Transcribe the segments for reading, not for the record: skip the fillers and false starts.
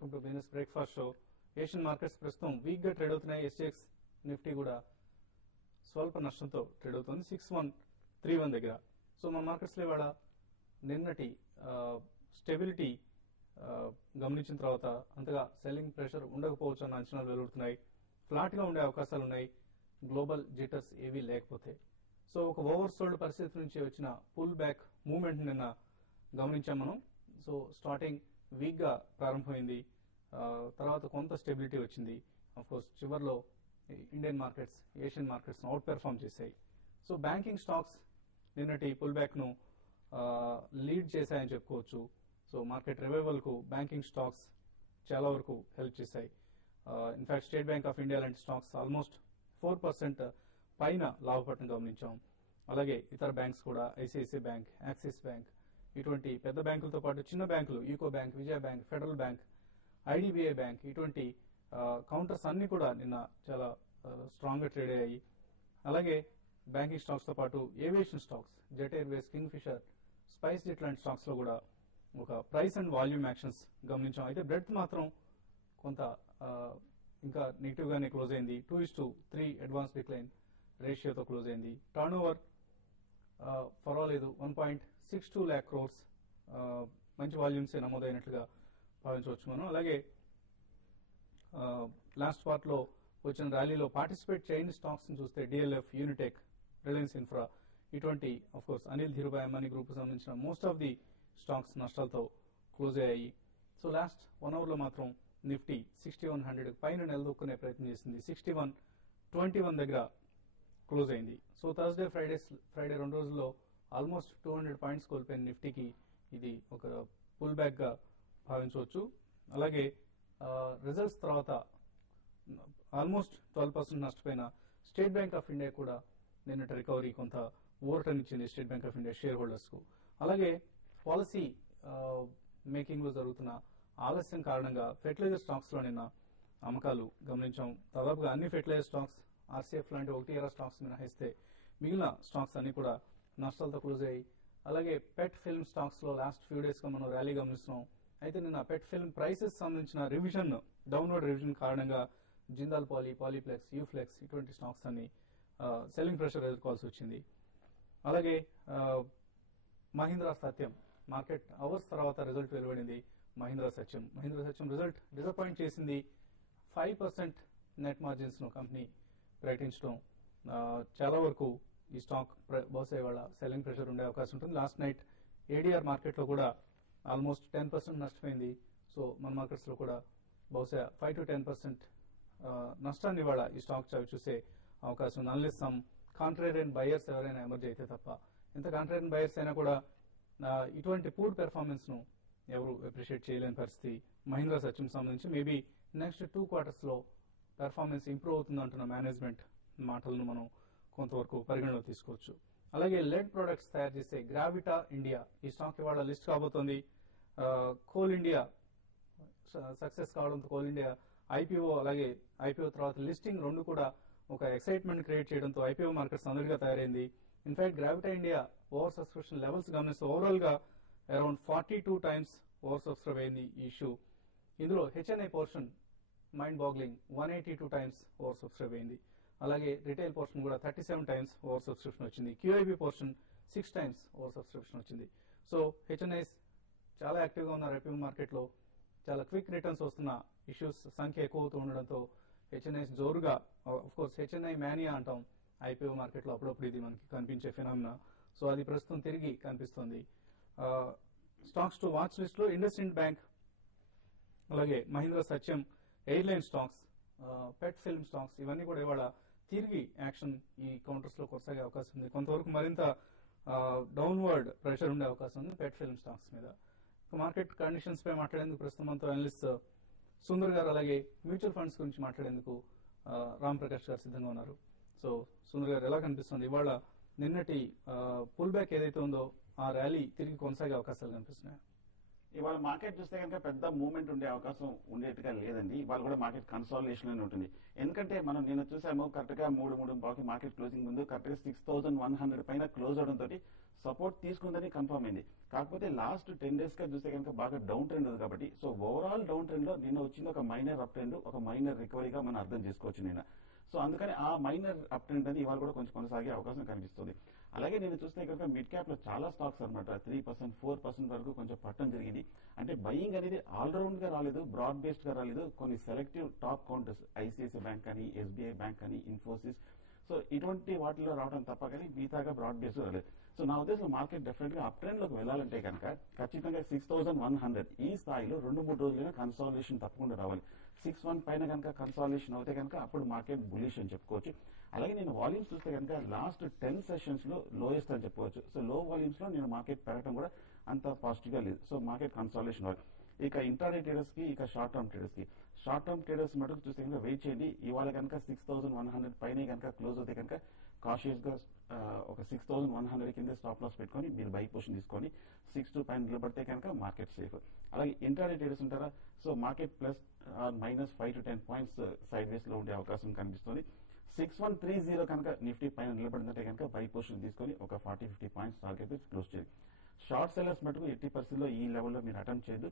Welcome to business breakfast show. Asian markets ప్రస్తుతం week గా trade అవుతున్నాయి. ఎస్జీఎక్స్ నిఫ్టీ కూడా స్వల్ప నష్టంతో ట్రేడ్ అవుతుంది 6131 దగ్గర. సో మన మార్కెట్స్ లో ఇవాళ నిన్నటి స్టెబిలిటీ గమనించిన తర్వాత అంతగా సెల్లింగ్ ప్రెషర్ ఉండకపోవచ్చు అన్న అంచనాలు వెలువడుతున్నాయి. ఫ్లాట్ గా ఉండే అవకాశాలు ఉన్నాయి గ్లోబల్ జిటర్స్ ఏవీ లేకపోతే. సో ఒక ఓవర్ సోల్డ్ పరిస్థితి నుంచి వచ్చిన పుల్ బ్యాక్ మూవ్మెంట్ నిన్న గమనించాం మనం. సో స్టార్టింగ్ వీక్ గా ప్రారంభమైంది, తర్వాత కొంత స్టెబిలిటీ వచ్చింది. అఫ్ కోర్స్ చివర్లో Indian markets Asian markets out perform చేశాయి. సో బ్యాంకింగ్ స్టాక్స్ నిన్నటి పుల్ బ్యాక్ ను లీడ్ చేశాయని చెప్పుకోవచ్చు. సో మార్కెట్ రివైవల్ కు బ్యాంకింగ్ స్టాక్స్ చాలా వరకు హెల్ప్ చేశాయి. In fact state bank of India లాంటి స్టాక్స్ ఆల్మోస్ట్ 4% పైన లాభపడటం గమనించాం. అలాగే ఇతర బ్యాంక్స్ కూడా ఐసిఐసిఐ బ్యాంక్, యాక్సిస్ బ్యాంక్, ఇటువంటి పెద్ద బ్యాంకులతో పాటు చిన్న బ్యాంకులు UCO bank, Vijaya bank, federal bank, IDBI bank, ఇటువంటి కౌంటర్స్ అన్ని కూడా నిన్న చాలా స్ట్రాంగ్ గా ట్రేడ్ అయ్యాయి. అలాగే బ్యాంకింగ్ స్టాక్స్ తో పాటు aviation stocks, Jet Airways, Kingfisher, SpiceJet లాంటి స్టాక్స్ లో కూడా ఒక ప్రైస్ అండ్ వాల్యూమ్ యాక్షన్స్ గమనించాం. అయితే బ్రెడ్త్ మాత్రం కొంత ఇంకా నెగిటివ్ గానే క్లోజ్ అయింది. 2:3 అడ్వాన్స్ డిక్లైన్ రేషియోతో క్లోజ్ అయింది. టర్న్ ఓవర్ పర్వాలేదు 1.62 lakh crores, మంచి వాల్యూమ్స్ నమోదైనట్లుగా భావించవచ్చు మనం. అలాగే లాస్ట్ పార్ట్ లో వచ్చిన ర్యాలీలో పార్టిసిపేట్ చేయని స్టాక్స్ ని చూస్తే డిఎల్ఎఫ్, యూనిటెక్, రిలయన్స్ ఇన్ఫ్రా, ఇటువంటి of course Anil Dhirubhai Ambani group సంబంధించిన మోస్ట్ ఆఫ్ ది స్టాక్స్ నష్టాలతో క్లోజ్ అయ్యాయి. సో లాస్ట్ 1 అవర్ లో మాత్రం నిఫ్టీ 6100 పైన నిలదొక్కునే ప్రయత్నం చేసింది. 6121 దగ్గర క్లోజ్ అయింది. సో థర్స్డే, ఫ్రైడే 2 రోజుల్లో ఆల్మోస్ట్ 200 పాయింట్స్ కోల్పోయిన నిఫ్టీకి ఇది ఒక పుల్ బ్యాక్ గా భావించవచ్చు. అలాగే రిజల్ట్స్ తర్వాత ఆల్మోస్ట్ 12% నష్టపోయిన స్టేట్ బ్యాంక్ ఆఫ్ ఇండియా కూడా నిన్నటి రికవరీ కొంత ఊరటనిచ్చింది state bank of India shareholders కు. అలాగే పాలసీ మేకింగ్ లో జరుగుతున్న ఆలస్యం కారణంగా ఫెర్టిలైజర్ స్టాక్స్ లో నిన్న అమ్మకాలు గమనించాం. దాదాపుగా అన్ని ఫెర్టిలైజర్ స్టాక్స్, ఆర్సీఎఫ్ లాంటి 1 స్టాక్స్ మినహాయిస్తే మిగిలిన స్టాక్స్ అన్ని కూడా నష్టాలతో క్లోజ్ అయ్యాయి. అలాగే పెట్ ఫిల్మ్ స్టాక్స్ లో లాస్ట్ ఫ్యూ డేస్ గా మనం ర్యాలీ గమనిస్తున్నాం. అయితే నిన్న పెట్ ఫిల్మ్ ప్రైసెస్ సంబంధించిన రివిజన్, డౌన్వర్డ్ రివిజన్ కారణంగా జిందాల్ పాలీ, పాలీప్లెక్స్, యూఫ్లెక్స్ ఇటువంటి స్టాక్స్ అన్ని సెల్లింగ్ ప్రెషర్ ఎదుర్కోవాల్సి వచ్చింది. అలాగే మహీంద్రా సత్యం మార్కెట్ అవర్స్ తర్వాత రిజల్ట్ వెలువడింది. మహీంద్రా సత్యం రిజల్ట్ డిసప్పాయింట్ చేసింది. 5% నెట్ మార్జిన్స్ ను కంపెనీ ప్రకటించడం చాలా వరకు ఈ స్టాక్ బహుశా ఇవాళ సెల్లింగ్ ప్రెషర్ ఉండే అవకాశం ఉంటుంది. లాస్ట్ నైట్ ఏడీఆర్ మార్కెట్ లో కూడా ఆల్మోస్ట్ 10% నష్టపోయింది. సో మన మార్కెట్స్ లో కూడా బహుశా 5 to 10% నష్టాన్ని ఇవాళ ఈ స్టాక్ చవి చూసే అవకాశం ఉంది. అన్లెస్ సమ్ కాంట్రేరియన్ బయర్స్ ఎవరైనా ఎమర్జ్ అయితే తప్ప. ఎంత కాంట్రేరియన్ బయర్స్ అయినా కూడా ఇటువంటి పూర్ పెర్ఫార్మెన్స్ ను ఎవరు అప్రిషియేట్ చేయలేని పరిస్థితి మహీంద్రా సత్యం సంబంధించి. మేబీ నెక్స్ట్ 2 quarters లో పెర్ఫార్మెన్స్ ఇంప్రూవ్ అవుతుందంటున్న మేనేజ్మెంట్ మాటలను మనం కొంతవరకు పరిగణలో తీసుకోవచ్చు. అలాగే లెడ్ ప్రొడక్ట్స్ తయారు చేసే గ్రావిటా ఇండియా ఈ స్టాక్ ఇవాళ లిస్ట్ కాబోతోంది. కోల్ ఇండియా సక్సెస్ కావడంతో కోల్ ఇండియా ఐపీఓ, అలాగే ఐపీఓ తర్వాత లిస్టింగ్ రెండు కూడా ఒక ఎక్సైట్మెంట్ క్రియేట్ చేయడంతో ఐపీఓ మార్కెట్ సందడిగా తయారైంది. In fact Gravita India over subscription levels గమనిస్తే ఓవరాల్ గా అరౌండ్ 42 times ఓవర్ సబ్స్క్రైబ్ అయింది ఈ ఇష్యూ. ఇందులో HNI portion mind boggling 182 times over subscribe అయింది. అలాగే రిటైల్ పోర్షన్ కూడా 37 times ఓవర్ సబ్స్క్రిప్షన్ వచ్చింది. క్యూఐబి పోర్షన్ 6 times ఓవర్ సబ్స్క్రిప్షన్ వచ్చింది. సో హెచ్ఎన్ఐస్ చాలా యాక్టివ్ గా ఉన్నారు ఐపీఓ మార్కెట్ లో. చాలా క్విక్ రిటర్న్స్ వస్తున్న ఇష్యూస్ సంఖ్య ఎక్కువ అవుతూ ఉండడంతో హెచ్ఎన్ఐస్ జోరుగా, ఆఫ్ కోర్స్ హెచ్ఎన్ఐ మేనియా అంటాం ఐపీఓ మార్కెట్ లో అప్పుడప్పుడు ఇది మనకి కనిపించే ఫినామినా. సో అది ప్రస్తుతం తిరిగి కనిపిస్తోంది. స్టాక్స్ టు వాచ్ లిస్ట్ లో ఇండస్ఇండ్ బ్యాంక్, అలాగే మహీంద్రా సత్యం, ఎయిర్లైన్ స్టాక్స్, పెట్ ఫిల్మ్ స్టాక్స్ ఇవన్నీ కూడా ఇవాళ తిరిగి యాక్షన్ ఈ కౌంటర్స్ లో కొనసాగే అవకాశం ఉంది. కొంతవరకు మరింత డౌన్వర్డ్ ప్రెషర్ ఉండే అవకాశం ఉంది పెట్ ఫిల్మ్ స్టాక్స్ మీద. మార్కెట్ కండిషన్స్ పై మాట్లాడేందుకు ప్రస్తుతం మనతో అనలిస్ట్ సుందర్ గారు, అలాగే మ్యూచువల్ ఫండ్స్ గురించి మాట్లాడేందుకు రామ్ ప్రకాష్ గారు సిద్ధంగా ఉన్నారు. సో సుందర్ గారు, ఎలా కనిపిస్తుంది ఇవాళ నిన్నటి పుల్ బ్యాక్ ఏదైతే ఉందో ఆ ర్యాలీ తిరిగి కొనసాగే అవకాశాలు కనిపిస్తున్నాయి? ఇవాళ మార్కెట్ చూస్తే కనుక పెద్ద మూవ్మెంట్ ఉండే అవకాశం ఉండేట్టుగా లేదండి. ఇవాళ కూడా మార్కెట్ కన్సాలిడేషన్ అని ఉంటుంది. ఎందుకంటే మనం నిన్న చూసాము కరెక్ట్ గా 3 మార్కెట్ క్లోజింగ్ ముందు కరెక్ట్ గా 6100 పైన క్లోజ్ అవడం తోటి సపోర్ట్ తీసుకుందని కన్ఫర్మ్ అయింది. కాకపోతే లాస్ట్ 10 days గా చూస్తే కనుక బాగా డౌన్ ట్రెండ్ ఉంది కాబట్టి సో ఓవరాల్ డౌన్ ట్రెండ్ లో నిన్న వచ్చింది ఒక మైనర్ అప్ ట్రెండ్, ఒక మైనర్ రికవరీగా మనం అర్థం చేసుకోవచ్చు నిన్న. సో అందుకని ఆ మైనర్ అప్ ట్రెండ్ అని ఇవాళ కూడా కొంచెం కొనసాగే అవకాశం కనిపిస్తుంది. అలాగే నేను చూస్తే కనుక మిడ్ క్యాప్ లో చాలా స్టాక్స్ అనమాట 3%, 4% వరకు కొంచెం పట్టడం జరిగింది. అంటే బయింగ్ అనేది ఆల్రౌండ్ గా రాలేదు, బ్రాడ్ బేస్డ్ గా రాలేదు. కొన్ని selective top counters ICICI bank అని, ఎస్బీఐ బ్యాంక్ అని, ఇన్ఫోసిస్, సో ఇటువంటి వాటిలో రావడం తప్ప కానీ మిగతాగా బ్రాడ్ బేస్డ్ రాలేదు. సో నా ఉద్దేశంలో మార్కెట్ డెఫినెట్ గా అప్ ట్రెండ్ లోకి వెళ్ళాలంటే కనుక ఖచ్చితంగా 6100 ఈ స్థాయిలో 2-3 రోజులైనా కన్సాలిడేషన్ తప్పకుండా రావాలి. 61 పైన కనుక కన్సాలిడేషన్ అవుతే కనుక అప్పుడు మార్కెట్ బులిష్ అని చెప్పుకోవచ్చు. అలాగే నేను వాల్యూమ్స్ చూస్తే కనుక లాస్ట్ 10 సెషన్స్ లో లోయెస్ట్ అని చెప్పుకోవచ్చు. సో లో వాల్యూమ్స్ లో నేను మార్కెట్ పెరగడం కూడా అంత పాజిటివ్ గా లేదు. సో మార్కెట్ కన్సాలిడేషన్ అవ్వాలి. ఇక ఇంట్రాడే ట్రేడర్స్ కి, ఇక షార్ట్ టర్మ్ ట్రేడర్స్ కి, షార్ట్ టర్మ్ ట్రేడర్స్ మటుకు చూస్తే కనుక వెయిట్ చేయండి. ఇవాళ కనుక 6100 పైన కనుక క్లోజ్ అవుతే కనుక కాషియస్ గా ఒక 6100 కింద స్టాప్ లాస్ పెట్టుకొని మీరు బై పొజిషన్ తీసుకొని 62 పైన నిలబడితే కనుక మార్కెట్ సేఫ్. అలాగే ఇంట్రాడే ట్రేడర్స్ ఉంటారా, so market plus minus 5 to 10 points side వేస్ లో ఉండే అవకాశం కనిపిస్తుంది. 6130 కనుక నిఫ్టీ పైన నిలబడిందంటే కనుక బై పొజిషన్ తీసుకొని ఒక 40-50 పాయింట్స్ టార్గెట్ క్లోజ్ చేయండి. షార్ట్ సెల్లర్స్ మటుకు 80% లో ఈ లెవెల్లో మీరు అటెంప్ట్ చేయదు.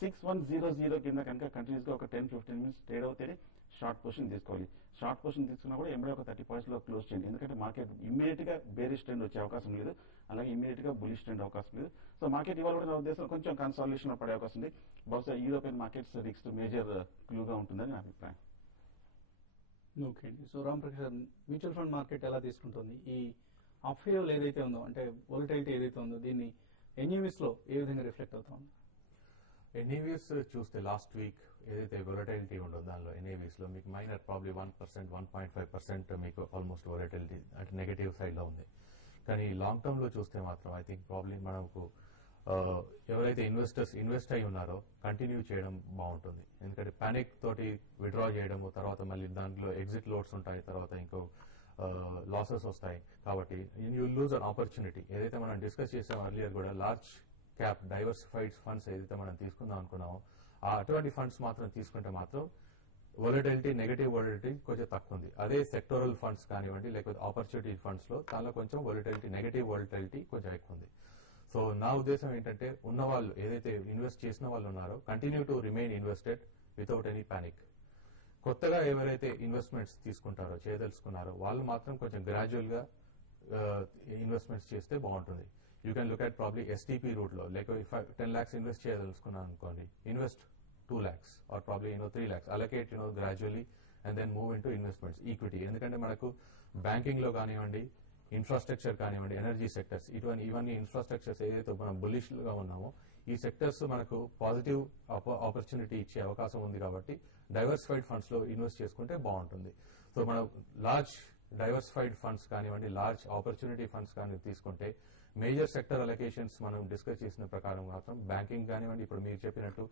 6100 కింద కనుక కంటిన్యూస్ గా ఒక 10-15 మినిట్స్ ట్రేడ్ అవుతేనే షార్ట్ పొజిషన్ తీసుకోవాలి. షార్ట్ పొజిషన్ తీసుకున్నా కూడా ఎంబడే ఒక 30 పాయింట్స్ లో క్లోజ్ చేయండి. ఎందుకంటే మార్కెట్ ఇమ్మీడియట్ గా బేరిష్ ట్రెండ్ వచ్చే అవకాశం లేదు, అలాగే ఇమ్మీడియట్ గా బులిష్ ట్రెండ్ అవకాశం లేదు. సో మార్కెట్ ఇవాళ కూడా నా ఉద్దేశం కొంచెం కన్సాలిడేషన్ పడే అవకాశం ఉంది. బహుశా యూరోపియన్ మార్కెట్స్ నెక్స్ట్ మేజర్ క్లూగా ఉంటుందని నా అభిప్రాయం. ఓకే అండి. సో రామ్ ప్రకాష్ గారు, మ్యూచువల్ ఫండ్ మార్కెట్ ఎలా తీసుకుంటుంది? ఈ అప్ఫేల్ ఏదైతే ఉందో, అంటే వోలటైలిటీ ఏదైతే ఉందో, దీన్ని ఎన్యూవిస్ లో ఏ విధంగా రిఫ్లెక్ట్ అవుతా ఉంది? ఎన్ఏవిఎస్ చూస్తే లాస్ట్ వీక్ ఏదైతే వొలటైలిటీ ఉండో దానిలో ఎన్ఏవిఎస్ లో మీకు మైనర్ ప్రాబ్లీ 1%, 1.5% మీకు ఆల్మోస్ట్ వొలటైలిటీ అంటే నెగటివ్ సైడ్ లో ఉంది. కానీ లాంగ్ టర్మ్ లో చూస్తే మాత్రం ఐ థింక్ ప్రాబ్లీ మనకు ఎవరైతే ఇన్వెస్టర్స్ ఇన్వెస్ట్ అయి ఉన్నారో కంటిన్యూ చేయడం బాగుంటుంది. ఎందుకంటే పానిక్ తోటి విత్డ్రా చేయడము, తర్వాత మళ్ళీ దాంట్లో ఎగ్జిట్ లోడ్స్ ఉంటాయి, తర్వాత ఇంకో లాసెస్ వస్తాయి. కాబట్టి యూ లూజ్ అన్ ఆపర్చునిటీ. ఏదైతే మనం డిస్కస్ చేసాం అర్లియర్ కూడా, లార్జ్ క్యాప్ డైవర్సిఫైడ్ ఫండ్స్ ఏదైతే మనం తీసుకుందాం అనుకున్నామో అటువంటి ఫండ్స్ మాత్రం తీసుకుంటే మాత్రం వొలటిలిటీ, నెగటివ్ వొలటిలిటీ కొంచెం తక్కువ ఉంది. అదే సెక్టోరల్ ఫండ్స్ కానివ్వండి, లేకపోతే ఆపర్చునిటీ ఫండ్స్ లో దానిలో కొంచెం వొలటిలిటీ, నెగటివ్ వొలటిలిటీ కొంచెం ఎక్కువ ఉంది. సో నా ఉద్దేశం ఏంటంటే ఉన్న వాళ్ళు ఏదైతే ఇన్వెస్ట్ చేసిన వాళ్ళు ఉన్నారో continue to remain invested without any panic. కొత్తగా ఎవరైతే ఇన్వెస్ట్మెంట్స్ తీసుకుంటారో, చేయదలుచుకున్నారో వాళ్ళు మాత్రం కొంచెం గ్రాడ్యువల్ గా ఇన్వెస్ట్మెంట్స్ చేస్తే బాగుంటుంది. You can look at probably STP route లో, లేకపోతే 10 lakhs ఇన్వెస్ట్ చేయదలుచుకున్నాను అనుకోండి, invest 2 lakhs or probably 3 lakhs, allocate gradually and then move in to investments, equity. ఎందుకంటే మనకు బ్యాంకింగ్ లో కానివ్వండి, ఇన్ఫ్రాస్ట్రక్చర్ కానివ్వండి, ఎనర్జీ సెక్టర్స్, ఇవన్నీ ఇన్ఫ్రాస్ట్రక్చర్స్ ఏదైతే మనం బుల్లిష్ గా ఉన్నామో ఈ సెక్టర్స్ మనకు పాజిటివ్ ఆపర్చునిటీ ఇచ్చే అవకాశం ఉంది. కాబట్టి డైవర్సిఫైడ్ ఫండ్స్ లో ఇన్వెస్ట్ చేసుకుంటే బాగుంటుంది. సో మనం లార్జ్ డైవర్సిఫైడ్ ఫండ్స్ కానివ్వండి, లార్జ్ ఆపర్చునిటీ ఫండ్స్ కానీ తీసుకుంటే మేజర్ సెక్టర్ అలొకేషన్స్ మనం డిస్కస్ చేసిన ప్రకారం మాత్రం బ్యాంకింగ్ కానివ్వండి, ఇప్పుడు మీరు చెప్పినట్టు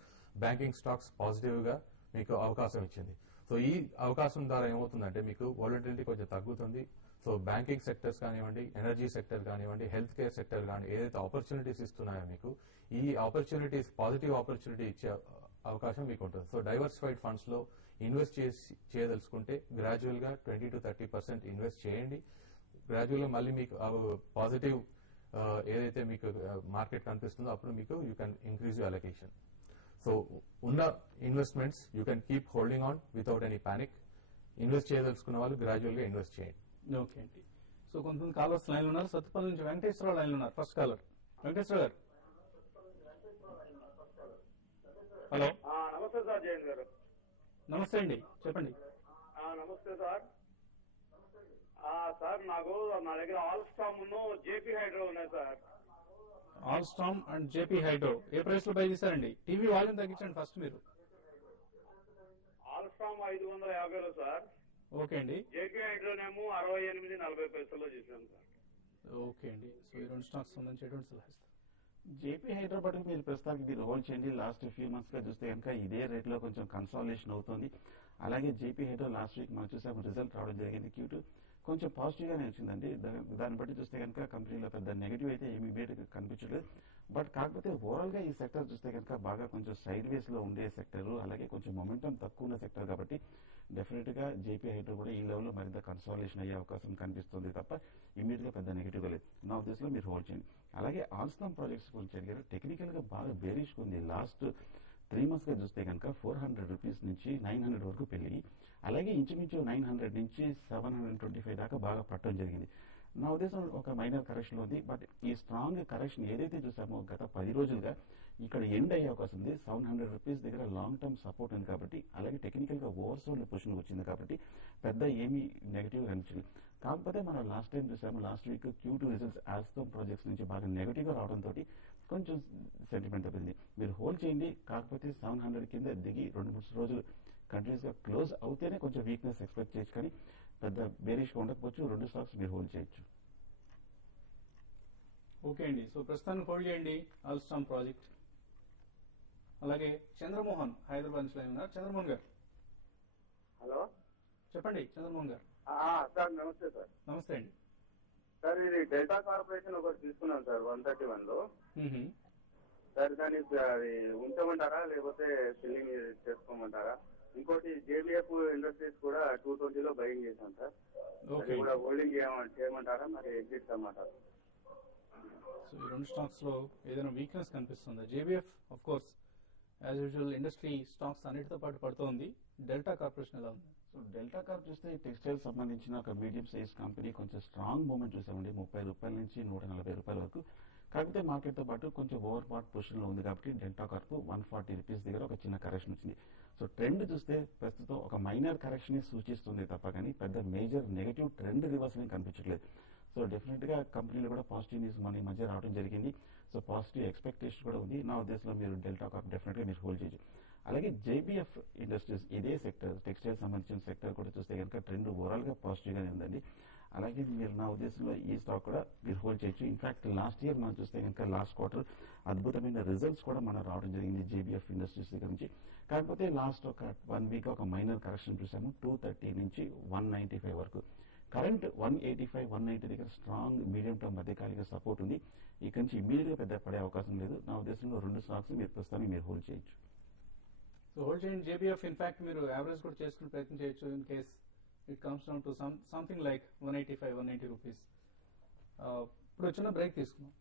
బ్యాంకింగ్ స్టాక్స్ పాజిటివ్ గా మీకు అవకాశం ఇచ్చింది. సో ఈ అవకాశం ద్వారా ఏమవుతుందంటే మీకు వొలటిలిటీ కొంచెం తగ్గుతుంది. సో బ్యాంకింగ్ సెక్టర్స్ కానివ్వండి, ఎనర్జీ సెక్టర్ కానివ్వండి, హెల్త్ కేర్ సెక్టర్ కానీ ఏదైతే ఆపర్చునిటీస్ ఇస్తున్నాయో మీకు ఈ ఆపర్చునిటీస్ పాజిటివ్ ఆపర్చునిటీ ఇచ్చే అవకాశం మీకు ఉంటుంది. సో డైవర్సిఫైడ్ ఫండ్స్ లో ఇన్వెస్ట్ చేయదలుచుకుంటే గ్రాడ్యువల్ గా 20 to 30% ఇన్వెస్ట్ చేయండి. గ్రాడ్యువల్ గా మళ్ళీ మీకు పాజిటివ్ ఏదైతే మీకు మార్కెట్ కనిపిస్తుందో అప్పుడు మీకు you can increase you allocation. So ఉన్న investments you can keep holding on without any panic. Invest చేయదలుచుకున్న వాళ్ళు గ్రాడ్యువల్ గా ఇన్వెస్ట్ చేయండి. ఓకే అండి. సో కొంతమంది కాలర్స్ లైన్ ఉన్నారు. సత్తుపల్లి నుంచి వెంకటేశ్వరరావు లైన్ ఉన్నారు. ఫస్ట్ కాలర్ వెంకటేశ్వర గారు. హలో, నమస్తే సార్, జయంత్ గారు. నమస్తే అండి, చెప్పండి. నమస్తే సార్. సార్ నాకు నా దగ్గర ఆల్స్టామ్ జేపీ హైడ్రో ఉన్నాయి sir. Alstom and JP hydro ఏ ప్రైస్ లో బై చేశారండి? టీవీ వాల్యూమ్ తగ్గించండి ఫస్ట్ మీరు. ఆల్స్టామ్ 550లో సార్. ఓకే అండి. జేపీ హైడ్రోనేమో 68.40 చేశాను సార్. ఓకే అండి. సో ఈ రెండు స్టాక్స్ సంబంధించి ఎటువంటి సలహా ఇస్తారు? జేపీ హైదరాబాద్ మీరు ప్రస్తుతానికి మీరు హోల్డ్ చేయండి. లాస్ట్ ఫ్యూ మంత్స్ గా చూస్తే కనుక ఇదే రేట్ లో కొంచెం కన్సాలిడేషన్ అవుతుంది. అలాగే జేపీ హైడ్రో లాస్ట్ వీక్ మనం చూసాము రిజల్ట్ రావడం జరిగింది. Q2 కొంచెం పాజిటివ్ గానే వచ్చిందండి. దాన్ని బట్టి చూస్తే కనుక కంపెనీలో పెద్ద నెగిటివ్ అయితే ఏమీ బయట కనిపించలేదు. బట్ కాకపోతే ఓవరాల్ గా ఈ సెక్టర్ చూస్తే కనుక బాగా కొంచెం సైడ్ వేస్ లో ఉండే సెక్టర్, అలాగే కొంచెం మొమెంటం తక్కువ ఉన్న సెక్టర్ కాబట్టి డెఫినెట్ గా జేపీ హైడ్రో కూడా ఈ లెవెల్లో మరింత కన్సాలిడేషన్ అయ్యే అవకాశం కనిపిస్తుంది తప్ప ఇమీడియట్ గా పెద్ద నెగిటివ్ గా లేదు. నా ఉద్దేశంలో మీరు హోల్డ్ చేయండి. అలాగే ఆల్స్టామ్ ప్రాజెక్ట్స్ గురించి అడిగారు. టెక్నికల్ గా బాగా బేరిష్ ఉంది. లాస్ట్ 3 months గా చూస్తే కనుక 400 రూపీస్ నుంచి 900 వరకు పెరిగి, అలాగే ఇంచుమించు 900 నుంచి 725 దాకా బాగా పట్టడం జరిగింది. నా ఉద్దేశం ఒక మైనర్ కరెక్షన్ ఉంది. బట్ ఈ స్ట్రాంగ్ కరెక్షన్ ఏదైతే చూసామో గత 10 రోజులుగా ఇక్కడ ఎండ్ అయ్యే అవకాశం ఉంది. 700 రూపీస్ దగ్గర లాంగ్ టర్మ్ సపోర్ట్ ఉంది కాబట్టి, అలాగే టెక్నికల్ గా ఓవర్సోల్డ్ పొజిషన్ వచ్చింది కాబట్టి పెద్ద ఏమీ నెగిటివ్ అనిపించలేదు. కాకపోతే మనం లాస్ట్ టైం చూసాము, last week Q2 results Alstom projects నుంచి బాగా నెగిటివ్ గా రావడంతో కొంచెం సెంటిమెంట్ అవుతుంది. మీరు హోల్డ్ చేయండి. కాకపోతే 700 కింద దిగి 2-3 రోజులు కంటిన్యూస్ గా క్లోజ్ అవుతేనే కొంచెం వీక్నెస్ ఎక్స్పెక్ట్ చేయొచ్చు, కానీ పెద్ద బేరిష్ గా ఉండకపోవచ్చు. 2 స్టాక్స్ మీరు హోల్డ్ చేయొచ్చు. ఓకే అండి. సో ప్రస్తుతానికి హోల్డ్ చేయండి ఆల్స్టామ్ ప్రాజెక్ట్. అలాగే చంద్రమోహన్ హైదరాబాద్ నుంచి లైన్ ఉన్నారు. చంద్రమోహన్ గారు హలో, చెప్పండి. చంద్రమోహన్ గారు సార్ నమస్తే సార్. నమస్తే అండి. సార్ ఇది డెల్టా కార్పొరేషన్ ఒకటి తీసుకున్నాను సార్ 131 లో. సార్ దాన్ని అది ఉంచమంటారా లేకపోతే సెల్లింగ్ చేసుకోమంటారా? ఇంకోటి జేబీఎఫ్ ఇండస్ట్రీస్ కూడా 220 లో బయింగ్ చేశాను సార్. అది కూడా హోల్డింగ్ చేయమంటారా మరి ఎగ్జిట్ కమ్మంటారా? సో ఈ 2 స్టాక్స్ లో ఏదైనా వీక్నెస్ కనిపిస్తుందా? JBF of course as usual industry stocks అన్నిటితో పాటు పడుతోంది. డెల్టా కార్పొరేషన్ ఎలా ఉంది? సో డెల్టా కార్ప్ చూస్తే టెక్స్టైల్ సంబంధించిన ఒక మీడియం సైజ్ కంపెనీ కొంచెం స్ట్రాంగ్ మూవ్మెంట్ చూసామండి. 30 రూపాయల నుంచి 140 రూపాయల వరకు. కాకపోతే మార్కెట్ తో పాటు కొంచెం ఓవర్ పార్ట్ పొజిషన్ లో ఉంది కాబట్టి డెల్టా కార్ప్ 140 రూపీస్ దగ్గర ఒక చిన్న కరెక్షన్ వచ్చింది. సో ట్రెండ్ చూస్తే ప్రస్తుతం ఒక మైనర్ కరెక్షన్ సూచిస్తుంది తప్ప కానీ పెద్ద మేజర్ నెగటివ్ ట్రెండ్ రివర్సల్ కనిపించట్లేదు. సో డెఫినెట్ గా కంపెనీలో కూడా పాజిటివ్ న్యూస్ మన మధ్య రావడం జరిగింది. సో పాజిటివ్ ఎక్స్పెక్టేషన్ కూడా ఉంది. నా ఉద్దేశంలో మీరు డెల్టా కార్ప్ డెఫినెట్ గా మీరు హోల్డ్ చేయొచ్చు. అలాగే జేబీఎఫ్ ఇండస్ట్రీస్ ఇదే సెక్టర్, టెక్స్టైల్ సంబంధించిన సెక్టర్ కూడా చూస్తే కనుక ట్రెండ్ ఓవరాల్ గా పాజిటివ్ గానే ఉందండి. అలాగే మీరు నా ఉద్దేశంలో ఈ స్టాక్ కూడా మీరు హోల్డ్ చేయొచ్చు. ఇన్ఫాక్ట్ లాస్ట్ ఇయర్ మనం చూస్తే కనుక లాస్ట్ క్వార్టర్ అద్భుతమైన రిజల్ట్స్ కూడా మనం రావడం జరిగింది జేబీఎఫ్ ఇండస్ట్రీస్ దగ్గర నుంచి. కాకపోతే లాస్ట్ ఒక 1 వీక్ ఒక మైనర్ కరెక్షన్ చూసాము 230 నుంచి 195 వరకు. కరెంట్ 185, 190 దగ్గర స్ట్రాంగ్ మీడియం టర్మ్ మధ్యకాలిక సపోర్ట్ ఉంది. ఇక్కడ నుంచి ఇమీడియట్ గా పెద్ద పడే అవకాశం లేదు. నా ఉద్దేశంలో 2 స్టాక్స్ మీరు ప్రస్తుతానికి మీరు హోల్డ్ చేయొచ్చు. సో హోల్డ్ చేయండి జేబీఎఫ్. ఇన్ఫాక్ట్ మీరు యావరేజ్ కూడా చేసుకునే ప్రయత్నం చేయొచ్చు in case it comes down to something like 185, 190 rupees. ఇప్పుడు చిన్న బ్రేక్ తీసుకున్నాం.